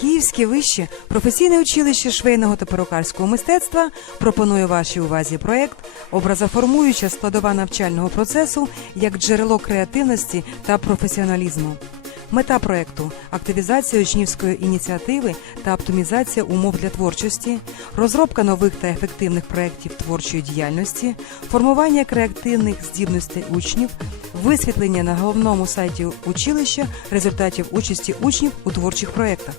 Київське вище професійне училище швейного та перукарського мистецтва пропонує вашій увазі проект образоформуюча складова навчального процесу як джерело креативності та професіоналізму. Мета проекту активізація учнівської ініціативи та оптимізація умов для творчості, розробка нових та ефективних проєктів творчої діяльності, формування креативних здібностей учнів, висвітлення на головному сайті училища результатів участі учнів у творчих проєктах.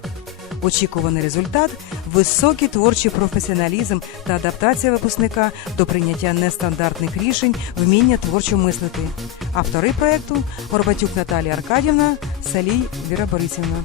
Очікуваний результат високий творчий професіоналізм та адаптація випускника до прийняття нестандартних рішень, вміння творчо мислити. Автори проекту Горбатюк Наталія Аркадівна, Салій Віра Борисівна.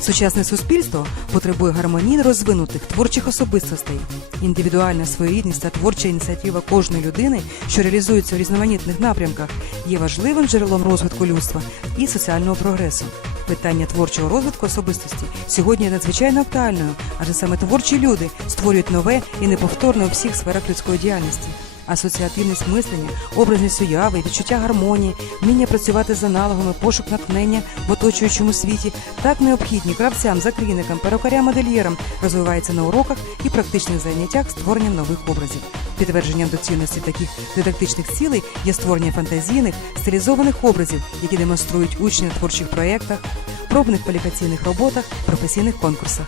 Сучасне суспільство потребує гармонійно розвинутих творчих особистостей. Індивідуальна своєрідність та творча ініціатива кожної людини, що реалізується в різноманітних напрямках, є важливим джерелом розвитку людства і соціального прогресу. Питання творчого розвитку особистості сьогодні є надзвичайно актуальною, адже саме творчі люди створюють нове і неповторне у всіх сферах людської діяльності. Асоціативність мислення, образність уяви, відчуття гармонії, вміння працювати з аналогами, пошук натхнення в оточуючому світі так необхідні кравцям, закрійникам, перукарям, модельєрам розвиваються на уроках і практичних заняттях створенням нових образів. Підтвердженням доцільності таких дидактичних цілей є створення фантазійних, стилізованих образів, які демонструють учні на творчих проєктах, пробних кваліфікаційних роботах, професійних конкурсах.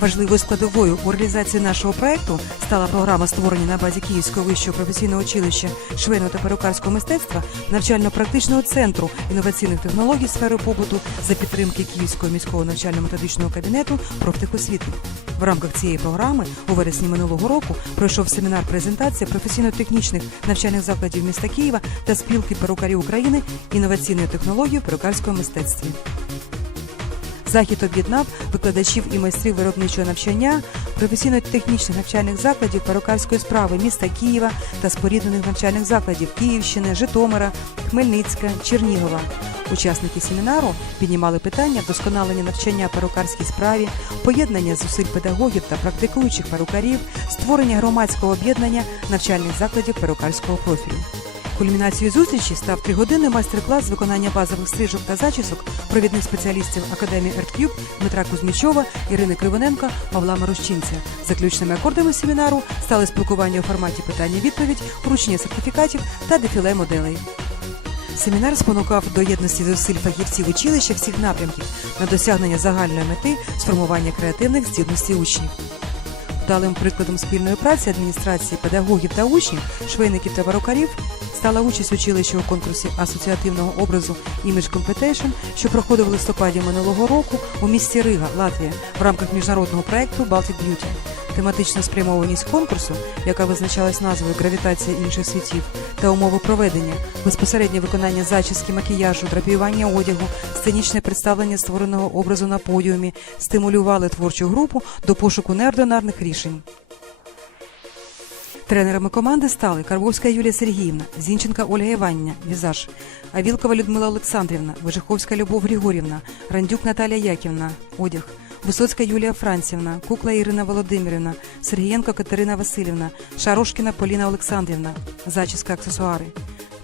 Важливою складовою у реалізації нашого проекту стала програма створення на базі Київського вищого професійного училища швейного та перукарського мистецтва навчально-практичного центру інноваційних технологій сфери побуту за підтримки Київського міського навчально-методичного кабінету профтехосвіти. В рамках цієї програми у вересні минулого року пройшов семінар презентація професійно-технічних навчальних закладів міста Києва та спілки перукарів України інноваційної технології у перукарському мистецтві. Захід об'єднав викладачів і майстрів виробничого навчання, професійно-технічних навчальних закладів перукарської справи міста Києва та споріднених навчальних закладів Київщини, Житомира, Хмельницька, Чернігова. Учасники семінару піднімали питання вдосконалення навчання перукарській справі, поєднання зусиль педагогів та практикуючих перукарів, створення громадського об'єднання навчальних закладів перукарського профілю. Кульмінацією зустрічі став тригодинний майстер-клас з виконання базових стрижок та зачісок провідних спеціалістів Академії «Ерткюб» Дмитра Кузьмічова, Ірини Кривоненка, Павла Марущинця. Заключними акордами семінару стали спілкування у форматі питання-відповідь, вручення сертифікатів та дефіле моделей. Семінар спонукав до єдності зусиль фахівців училища всіх напрямків на досягнення загальної мети сформування креативних здібностей учнів. Вдалим прикладом спільної праці адміністрації, педагогів та учнів, швейників та перукарів стала участь училища у конкурсі асоціативного образу Image Competition, що проходив у листопаді минулого року у місті Рига, Латвія, в рамках міжнародного проекту Baltic Beauty. Тематична спрямованість конкурсу, яка визначалась назвою Гравітація інших світів та умови проведення, безпосереднє виконання зачіски, макіяжу, драпіювання одягу, сценічне представлення створеного образу на подіумі стимулювали творчу групу до пошуку неординарних рішень. Тренерами команди стали Карбовська Юлія Сергіївна, Зінченка Ольга Іванівна, візаж, Авілкова Людмила Олександрівна, Вижиховська Любов Григорівна, Рандюк Наталія Яківна, одяг, Висоцька Юлія Францівна, Кукла Ірина Володимирівна, Сергієнко Катерина Васильівна, Шарошкіна Поліна Олександрівна, зачіска аксесуари.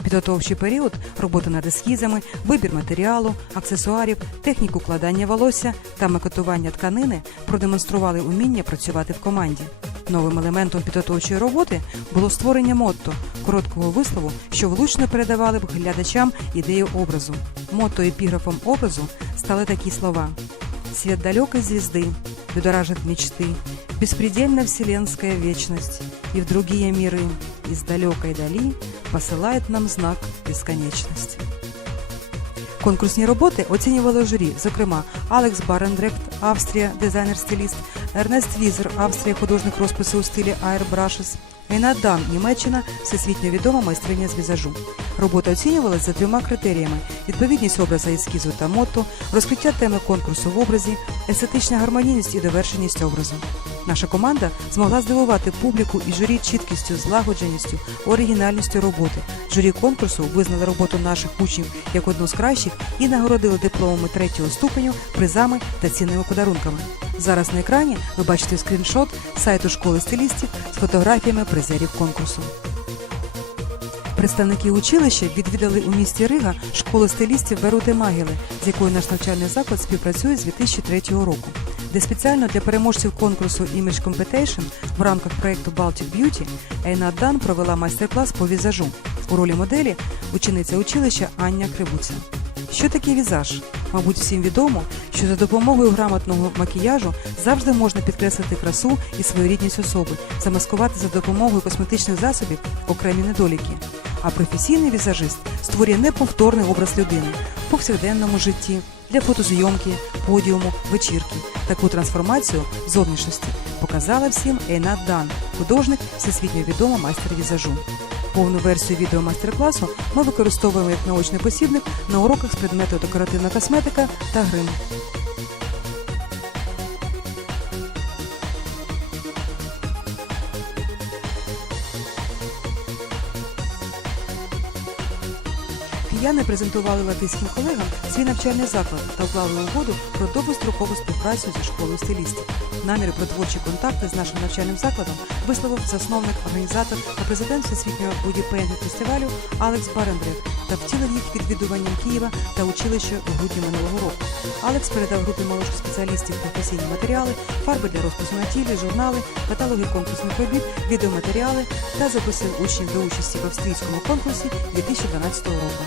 Підготовчий період, робота над ескізами, вибір матеріалу, аксесуарів, техніку укладання волосся та макетування тканини продемонстрували уміння працювати в команді. Новим елементом підготовчої роботи було створення мотто короткого вислову, що влучно передавали б глядачам ідею образу. Мотто епіграфом образу стали такі слова: Свет далекой звезды будоражит мечты, беспредельна вселенская вечность, и в другие миры из далекой дали посилає нам знак безконечності. Конкурсні роботи оцінювали журі, зокрема Алекс Барендрехт, Австрія, дизайнер-стиліст, Ернест Візер, Австрія, художник розпису у стилі Айрбрашес. Ейна Дан, Німеччина, всесвітньо відома майстриня з візажу. Робота оцінювалася за трьома критеріями: відповідність образа ескізу та мото, розкриття теми конкурсу в образі, естетична гармонійність і довершеність образу. Наша команда змогла здивувати публіку і журі чіткістю, злагодженістю, оригінальністю роботи. Журі конкурсу визнали роботу наших учнів як одну з кращих і нагородили дипломами третього ступеню, призами та цінними подарунками. Зараз на екрані ви бачите скріншот сайту школи стилістів з фотографіями призерів конкурсу. Представники училища відвідали у місті Рига школу стилістів Берути Магіли, з якою наш навчальний заклад співпрацює з 2003 року, де спеціально для переможців конкурсу Image Competition в рамках проєкту Baltic Beauty Ейна Дан провела майстер-клас по візажу. У ролі моделі учениця училища Аня Кривуця. Що таке візаж? Мабуть, всім відомо, що за допомогою грамотного макіяжу завжди можна підкреслити красу і своєрідність особи, замаскувати за допомогою косметичних засобів окремі недоліки. А професійний візажист створює неповторний образ людини в повсякденному житті для фотозйомки, подіуму, вечірки. Таку трансформацію зовнішності показала всім Ейнат Дан, художник, всесвітньо відома майстер візажу. Повну версію відео майстер-класу ми використовуємо як наочний посібник на уроках з предмету декоративна косметика та грим. Кияни презентували латиським колегам свій навчальний заклад та уклали угоду про довгострокову співпрацю зі школою стилістів. Наміри про творчі контакти з нашим навчальним закладом висловив засновник, організатор та президент всесвітнього бодіпейнтинг фестивалю Алекс Барендрет та втілив їх відвідуванням Києва та училища у грудні минулого року. Алекс передав групі молодших спеціалістів професійні матеріали, фарби для розпису на тілі, журнали, каталоги конкурсних робіт, відеоматеріали та запросив учнів до участі в австрійському конкурсі 2012 року.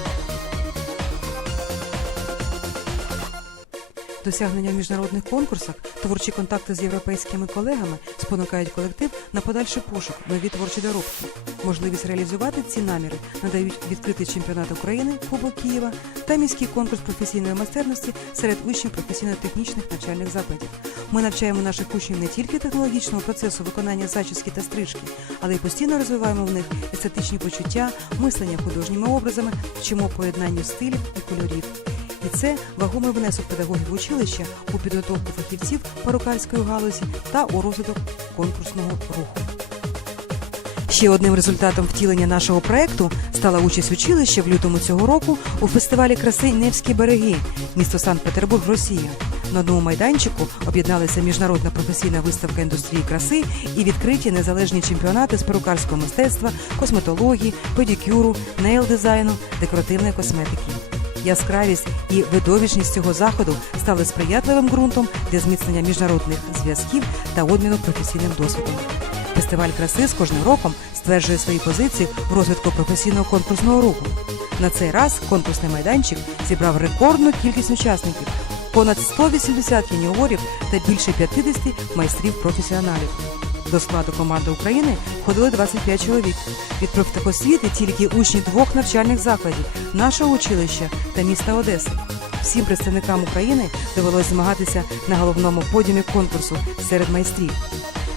Досягнення в міжнародних конкурсах, творчі контакти з європейськими колегами спонукають колектив на подальший пошук, нові творчі доробки. Можливість реалізувати ці наміри надають відкритий чемпіонат України, Кубок Києва та міський конкурс професійної майстерності серед учнів професійно-технічних навчальних закладів. Ми навчаємо наших учнів не тільки технологічного процесу виконання зачіски та стрижки, але й постійно розвиваємо в них естетичні почуття, мислення художніми образами, вчимо поєднанню стилів і кольорів. І це вагомий внесок педагогів училища у підготовку фахівців перукарської галузі та у розвиток конкурсного руху. Ще одним результатом втілення нашого проекту стала участь училища в лютому цього року у фестивалі краси Невські береги, місто Санкт-Петербург, Росія. На одному майданчику об'єдналися міжнародна професійна виставка індустрії краси і відкриті незалежні чемпіонати з перукарського мистецтва, косметології, педикюру, нейл-дизайну, декоративної косметики. Яскравість і видовищність цього заходу стали сприятливим ґрунтом для зміцнення міжнародних зв'язків та обміну професійним досвідом. Фестиваль краси з кожним роком стверджує свої позиції в розвитку професійного конкурсного руху. На цей раз конкурсний майданчик зібрав рекордну кількість учасників понад 180 юніорів та більше 50 майстрів професіоналів. До складу команди України входили 25 чоловік. Від профтехосвіти тільки учні двох навчальних закладів нашого училища та міста Одеси. Всім представникам України довелось змагатися на головному подіумі конкурсу серед майстрів.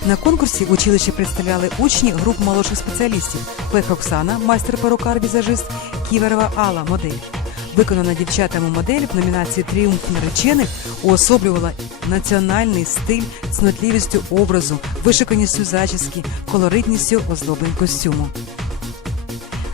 На конкурсі в училищі представляли учні груп молодших спеціалістів Пех Оксана, майстер-перукар візажист, Ківерова Алла, модель. Виконана дівчатами модель в номінації Тріумф наречених уособлювала національний стиль цнотливістю образу, вишиканістю зачіски, колоритністю оздоблень костюму.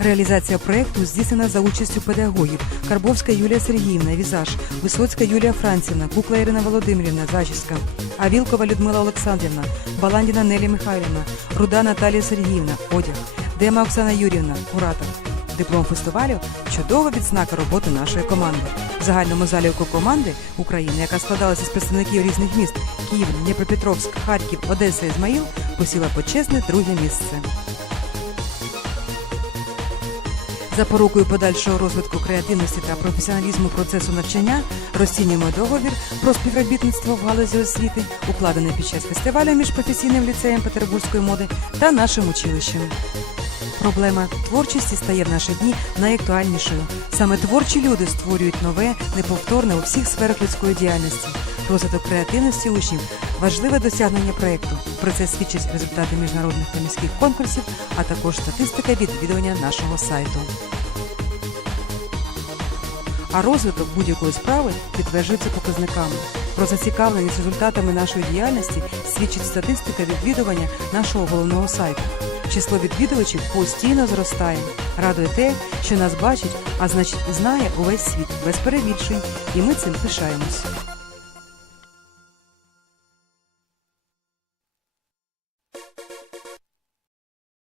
Реалізація проєкту здійснена за участю педагогів Карбовська Юлія Сергіївна, візаж, Висоцька Юлія Францівна, Кукла Ірина Володимирівна, зачіска, Авілкова Людмила Олександрівна, Баландіна Нелі Михайлівна, Руда Наталія Сергіївна, одяг, Дема Оксана Юрівна, куратор. Диплом фестивалю чудова відзнака роботи нашої команди. В загальному заліку команди України, яка складалася з представників різних міст Київ, Дніпропетровськ, Харків, Одеса, Ізмаїл, посіла почесне друге місце. Запорукою подальшого розвитку креативності та професіоналізму процесу навчання розцінюємо договір про співробітництво в галузі освіти, укладений під час фестивалю між професійним ліцеєм Петербурзької моди та нашим училищем. Проблема творчості стає в наші дні найактуальнішою. Саме творчі люди створюють нове, неповторне у всіх сферах людської діяльності. Розвиток креативності учнів важливе досягнення проєкту. Про це свідчать результати міжнародних та міських конкурсів, а також статистика відвідування нашого сайту. А розвиток будь-якої справи підтверджується показниками. Про зацікавленість результатами нашої діяльності свідчить статистика відвідування нашого головного сайту. Число відвідувачів постійно зростає. Радує те, що нас бачить, а значить знає увесь світ без перебільшень, і ми цим пишаємось.